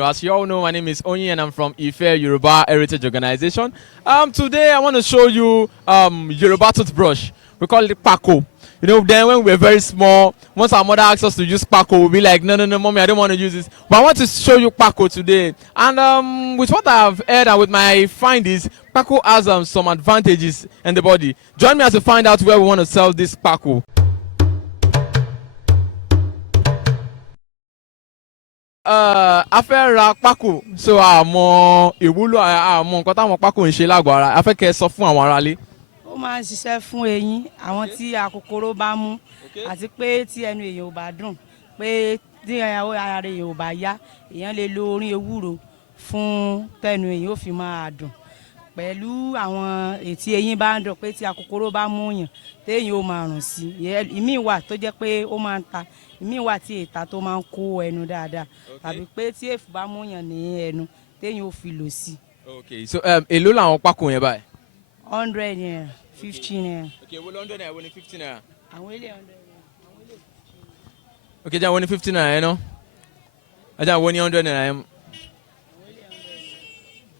As you all know, my name is Onyi and I'm from Ife Yoruba Heritage Organization. Today I want to show you Yoruba toothbrush. We call it Pako. You know, then when we were very small, once our mother asked us to use Pako, we'll be like, no, no, no, mommy, I don't want to use this. But I want to show you Pako today. And with what I've heard and with my findings, Pako has some advantages in the body. Join me as we find out where we want to sell this Pako. A fẹ́ ra pákó so àmọ́ ìwúlò àmọ́ nǹkan táwọn pákó ń ṣe lágọ̀ọ́ ara a fẹ́ kẹ́ ẹ sọ fún àwọn aráalé. Ó máa ń ṣiṣẹ́ fún eyín àwọn tí akòkòrò bá mú àti pé tí ẹnu èèyàn ò bá dùn pé tí ara èèyàn ò bá yá èèyàn lè lo orin ewúro fún tẹnu èèyàn ó fi máa dùn pẹ̀lú àwọn ètí eyín bá ń dùn pé tí akòkòrò bá mú yàn téèyàn ó máa rùn sí ìmíì wà tó jẹ́ pé ó máa ń ta ìmíì wà tí èta tó máa ń kó ẹnu dáadáa tàbí pé tí èèfù bá mú yàn ní ẹnu téèyàn ó fi lò sí. Okay, so èló làwọn pákó yẹn báyìí. 100 naira 15 naira. Okay, wo 100 naira wo ni 15 naira. Àwọn ilé 100 naira àwọn ilé 15 naira. Okay, jẹ́ wo ni 15 naira yẹn náà ajá wo ni 100 naira yẹn.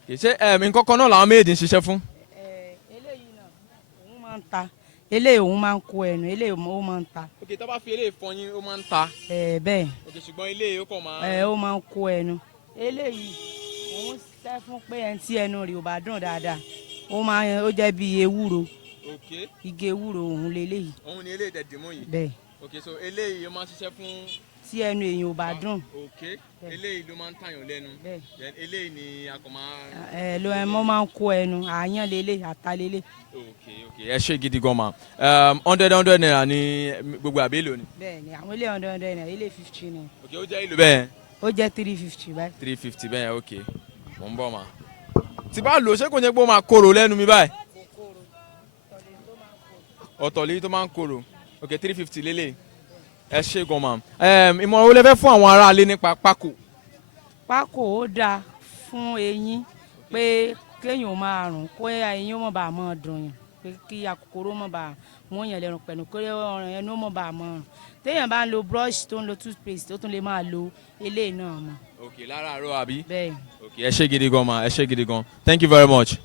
Ṣé nǹkan kan náà làwọn méjì ń ṣiṣẹ́ fún. Eléyìí náà òun máa ń ta eléyìí òun máa ń kó ẹnu eléyìí ó máa ń ta. Okay, tó bá fi eléyìí fọyín ó máa ń ta. Bẹ́ẹ̀. Okay, ṣùgbọ́n eléyìí ó kàn máa. Ó máa ń kó ẹnu eléyìí òun ṣiṣẹ́ fún pé ẹni tí ẹnu rẹ̀ ò bá dùn dáadáa ó jẹ́ bí ewúro. Okay. Igi ewúro òun leléyìí. Òun ni eléyìí dẹ̀ dìmú yìí. Bẹ́ẹ̀. Okay, so eléyìí ó máa ń ṣiṣẹ́ fún. Tí ẹnu èèyàn ò bá dùn. Okay, eléyìí ló máa ń tàyàn lẹ́nu. Bẹ́ẹ̀. Then eléyìí ni a kàn máa. Ló ẹ mọ́ máa ń kó ẹnu àyàn lélẹ̀ àta lélẹ̀. Okay, ẹ ṣe gidi gan ma 100 naira ni gbogbo àbélò ni. Bẹ́ẹ̀ni àwọn ilé 100 naira ilé 15 naira. Okay, ó jẹ́ ìlú bẹ́ẹ̀. Ó jẹ́ 350 báyìí. 350 bẹ́ẹ̀ okay mo ń bọ̀ ma. Tí bá lò ṣé kò ní pé ó máa korò lẹ́nu mi báyìí. Ọ̀tọ̀ lèyí tó máa ń korò. Okay, 350 lélẹ̀. Ẹ ṣe gan ma. Ìmọ̀ràn wo lẹ fẹ́ fún àwọn aráalé nípa pákó. Pákó ó dáa fún eyín pé kéèyàn máa rùn kó eyín ó mọ̀ bá máa dùn yàn pé kí akòkòrò mọ̀ bá mú yàn lẹ́rùn pẹ̀lú kó ọ̀ràn ẹnu mọ̀ bá máa rùn téèyàn bá ń lo brush tó ń lo toothpaste tó tún lè máa lo eléyìí náà mọ̀. Okay, láràárọ̀ àbí. Bẹ́ẹ̀. Okay, ẹ ṣe gidi gan ma ẹ ṣe gidi gan thank you very much.